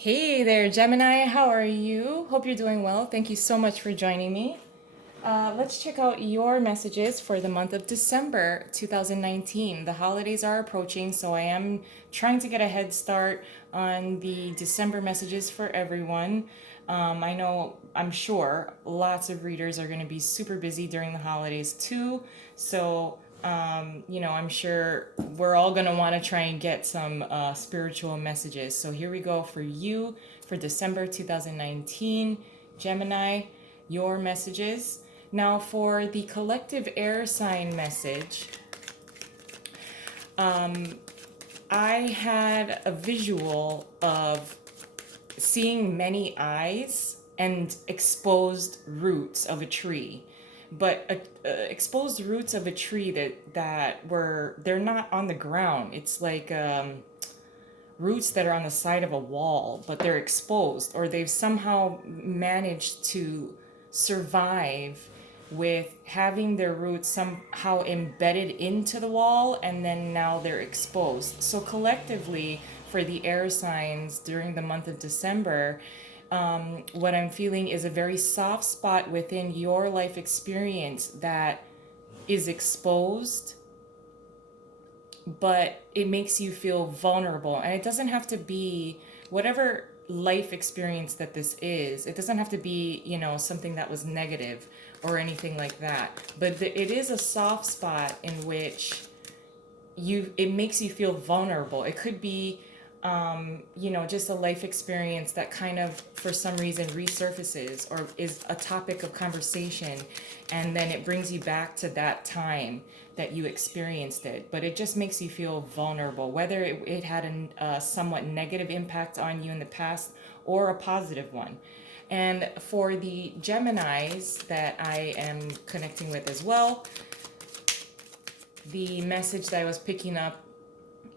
Hey there, Gemini. How are you? Hope you're doing well. Thank you so much for joining me. Let's check out your messages for the month of December 2019. The holidays are approaching, so I am trying to get a head start on the December messages for everyone. I know, I'm sure lots of readers are going to be super busy during the holidays too. So, I'm sure we're all going to want to try and get some spiritual messages. So, here we go for you for December 2019, Gemini, your messages. Now, for the collective air sign message, I had a visual of seeing many eyes and exposed roots of a tree, but exposed roots of a tree they're not on the ground. It's like roots that are on the side of a wall, but they're exposed, or they've somehow managed to survive with having their roots somehow embedded into the wall, and then now they're exposed. So collectively, for the air signs during the month of December, what I'm feeling is a very soft spot within your life experience that is exposed, but it makes you feel vulnerable. And it doesn't have to be whatever life experience that this is, it doesn't have to be, something that was negative or anything like that. But it is a soft spot in which it makes you feel vulnerable. It could be just a life experience that kind of, for some reason, resurfaces or is a topic of conversation, and then it brings you back to that time that you experienced it. But it just makes you feel vulnerable, whether it had a somewhat negative impact on you in the past or a positive one. And for the Geminis that I am connecting with as well, the message that I was picking up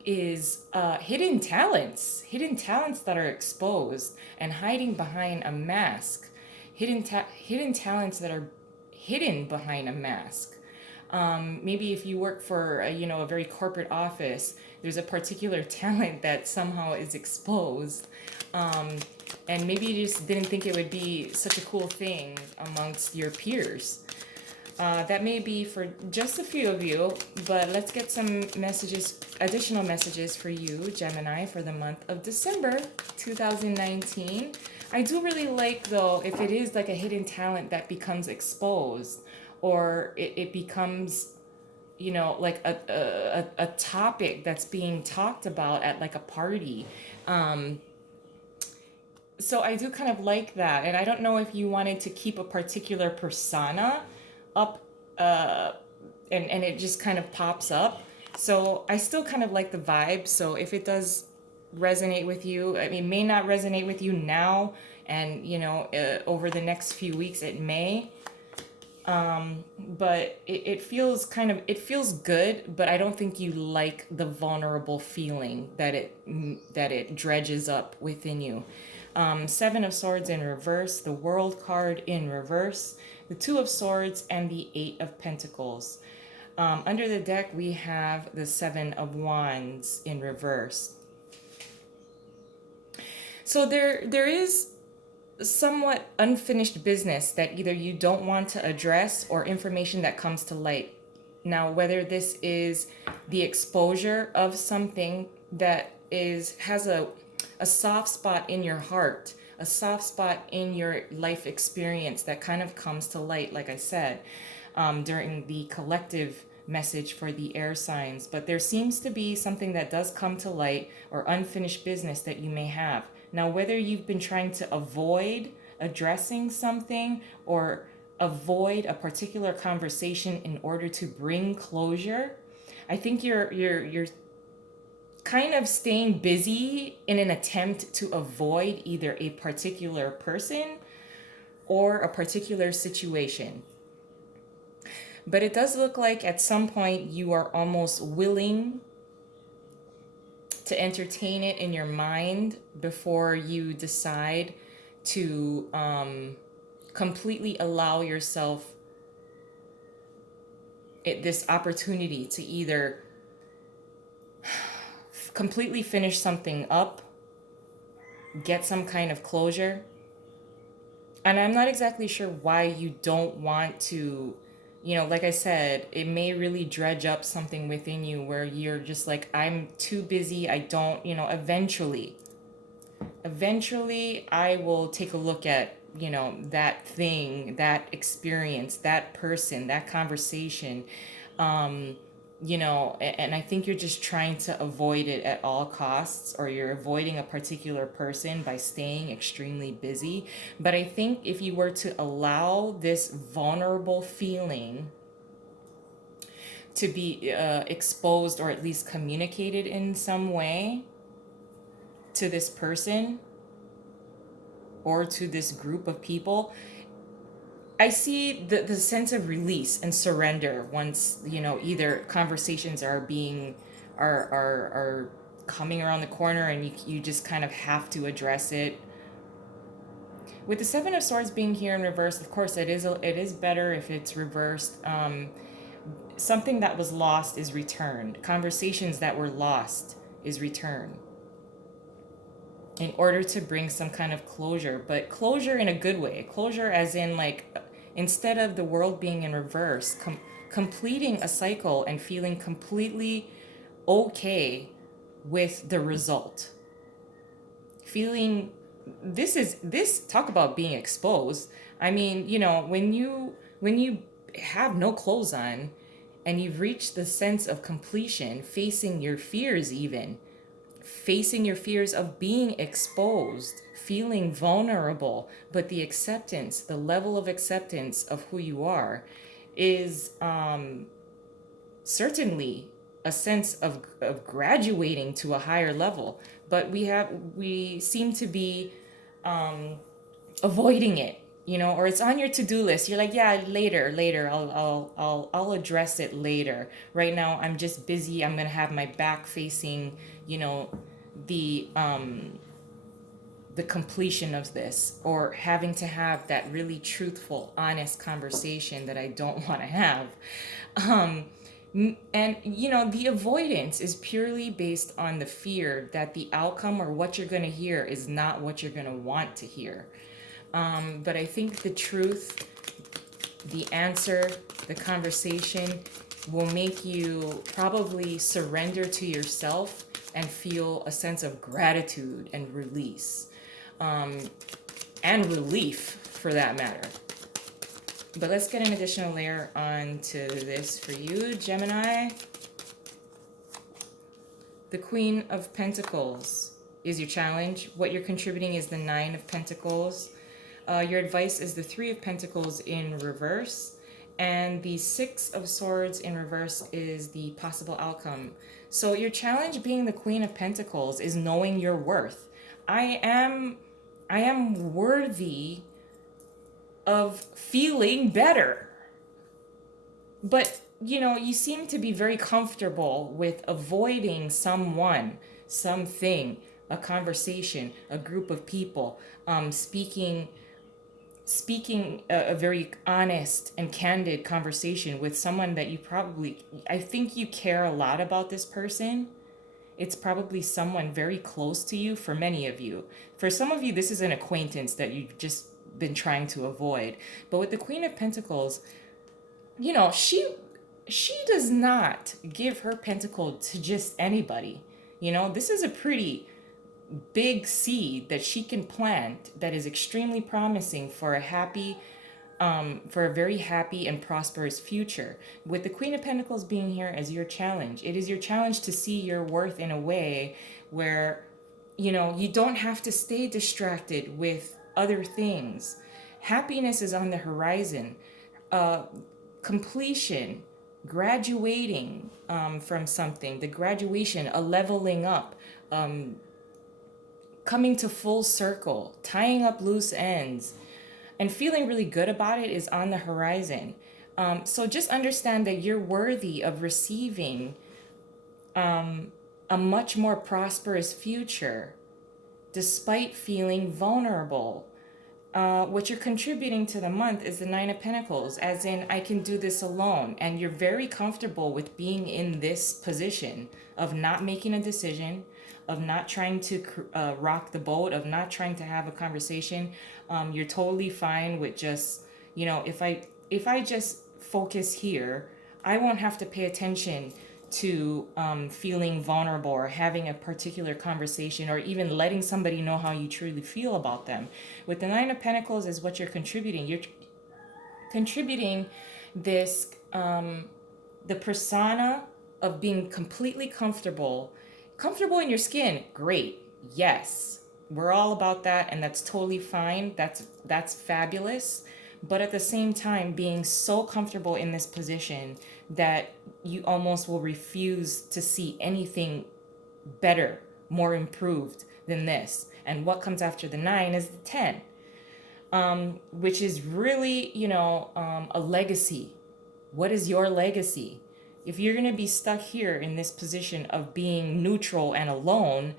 is hidden talents that are exposed and hiding behind a mask, hidden talents that are hidden behind a mask. Maybe if you work for a very corporate office, there's a particular talent that somehow is exposed, and maybe you just didn't think it would be such a cool thing amongst your peers. That may be for just a few of you, but let's get some messages, additional messages for you, Gemini, for the month of December 2019. I do really like, though, if it is like a hidden talent that becomes exposed, or it becomes, like a topic that's being talked about at like a party. So I do kind of like that. And I don't know if you wanted to keep a particular persona up, uh, and it just kind of pops up. So I still kind of like the vibe. So if it does resonate with you, I mean, it may not resonate with you now, and over the next few weeks it may. But it feels good, but I don't think you like the vulnerable feeling that it dredges up within you. Seven of Swords in reverse, the World card in reverse, the Two of Swords, and the Eight of Pentacles. Under the deck, we have the Seven of Wands in reverse. So there is somewhat unfinished business that either you don't want to address, or information that comes to light. Now, whether this is the exposure of something that has a soft spot in your heart, a soft spot in your life experience that kind of comes to light, like I said, during the collective message for the air signs. But there seems to be something that does come to light, or unfinished business that you may have. Now, whether you've been trying to avoid addressing something, or avoid a particular conversation in order to bring closure, I think you're kind of staying busy in an attempt to avoid either a particular person or a particular situation. But it does look like at some point you are almost willing to entertain it in your mind before you decide to completely allow yourself this opportunity to either completely finish something up, get some kind of closure. And I'm not exactly sure why you don't want to, like I said, it may really dredge up something within you where you're just like, I'm too busy. I don't, eventually I will take a look at, that thing, that experience, that person, that conversation. Um, and I think you're just trying to avoid it at all costs, or you're avoiding a particular person by staying extremely busy. But I think if you were to allow this vulnerable feeling to be exposed, or at least communicated in some way to this person or to this group of people, I see the sense of release and surrender once, either conversations are coming around the corner, and you just kind of have to address it. With the Seven of Swords being here in reverse, of course, it is better if it's reversed. Something that was lost is returned. Conversations that were lost is returned in order to bring some kind of closure, but closure in a good way. Closure as in, like, instead of the world being in reverse, completing a cycle and feeling completely okay with the result. Feeling this talk about being exposed. I mean, when you have no clothes on and you've reached the sense of completion, facing your fears, even facing your fears of being exposed, feeling vulnerable, but the level of acceptance of who you are is certainly a sense of graduating to a higher level. But we seem to be avoiding it, or it's on your to-do list. You're like, yeah, later, I'll address it later. Right now I'm just busy. I'm gonna have my back facing, the the completion of this, or having to have that really truthful, honest conversation that I don't want to have. um and the avoidance is purely based on the fear that the outcome, or what you're going to hear, is not what you're going to want to hear. But I think the truth, the answer, the conversation will make you probably surrender to yourself and feel a sense of gratitude and release, and relief for that matter. But let's get an additional layer onto this for you, Gemini. The Queen of Pentacles is your challenge. What you're contributing is the Nine of Pentacles. Your advice is the Three of Pentacles in reverse. And the Six of Swords in reverse is the possible outcome. So your challenge, being the Queen of Pentacles, is knowing your worth. I am worthy of feeling better. But, you seem to be very comfortable with avoiding someone, something, a conversation, a group of people, speaking a very honest and candid conversation with someone that I think you care a lot about this person. It's probably someone very close to you for many of you. For some of you, this is an acquaintance that you've just been trying to avoid. But with the Queen of Pentacles, she does not give her pentacle to just anybody. This is a pretty big seed that she can plant that is extremely promising for for a very happy and prosperous future. With the Queen of Pentacles being here as your challenge, it is your challenge to see your worth in a way where, you don't have to stay distracted with other things. Happiness is on the horizon. Completion, graduating from something, the graduation, a leveling up, coming to full circle, tying up loose ends, and feeling really good about it is on the horizon. So just understand that you're worthy of receiving a much more prosperous future, despite feeling vulnerable. what you're contributing to the month is the Nine of Pentacles, as in, I can do this alone. And you're very comfortable with being in this position of not making a decision, of not trying to rock the boat, of not trying to have a conversation. You're totally fine with just, if I just focus here, I won't have to pay attention to feeling vulnerable or having a particular conversation or even letting somebody know how you truly feel about them. With the Nine of Pentacles is what you're contributing. You're contributing this, the persona of being completely comfortable in your skin. Great. Yes. We're all about that, and that's totally fine. That's fabulous. But at the same time, being so comfortable in this position that you almost will refuse to see anything better, more improved than this. And what comes after the 9 is the 10, which is really, a legacy. What is your legacy? If you're going to be stuck here in this position of being neutral and alone,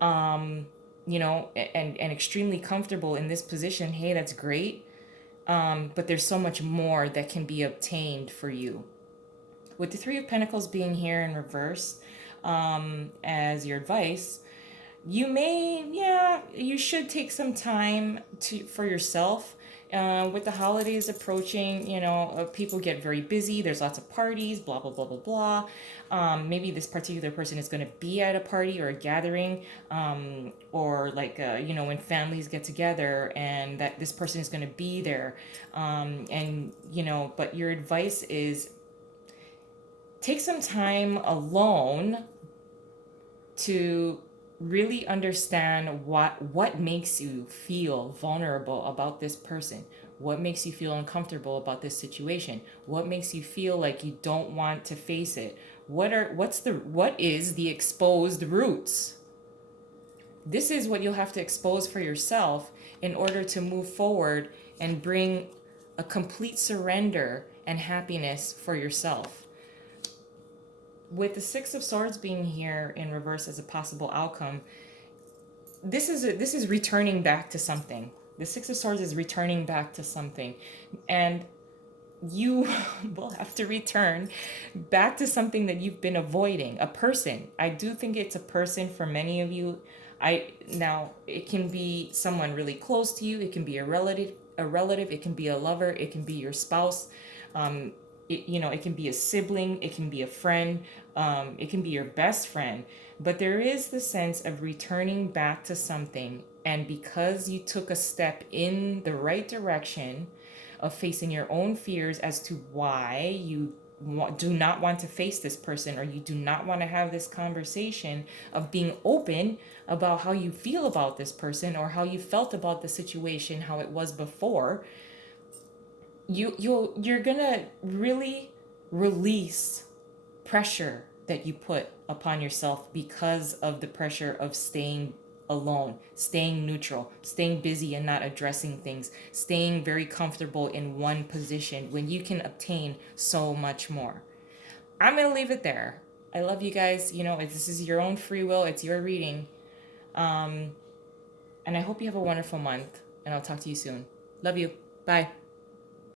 and extremely comfortable in this position, hey, that's great. But there's so much more that can be obtained for you. With the Three of Pentacles being here in reverse, as your advice, you should take some time for yourself. With the holidays approaching, people get very busy. There's lots of parties, blah, blah, blah, blah, blah. Maybe this particular person is going to be at a party or a gathering, or like, when families get together and that this person is going to be there. But your advice is take some time alone to really understand what makes you feel vulnerable about this person, what makes you feel uncomfortable about this situation, what makes you feel like you don't want to face it, what is the exposed roots. This is what you'll have to expose for yourself in order to move forward and bring a complete surrender and happiness for yourself. With the Six of Swords being here in reverse as a possible outcome, this is returning back to something. The Six of Swords is returning back to something, and you will have to return back to something that you've been avoiding. A person. I do think it's a person for many of you. Now it can be someone really close to you. It can be a relative. It can be a lover. It can be your spouse. It can be a sibling, it can be a friend, it can be your best friend. But there is the sense of returning back to something. And because you took a step in the right direction of facing your own fears as to why you do not want to face this person, or you do not want to have this conversation of being open about how you feel about this person or how you felt about the situation, how it was before, you're gonna really release pressure that you put upon yourself because of the pressure of staying alone, staying neutral, staying busy and not addressing things, staying very comfortable in one position when you can obtain so much more. I'm gonna leave it there. I love you guys. This is your own free will, it's your reading. And I hope you have a wonderful month, and I'll talk to you soon. Love you. Bye.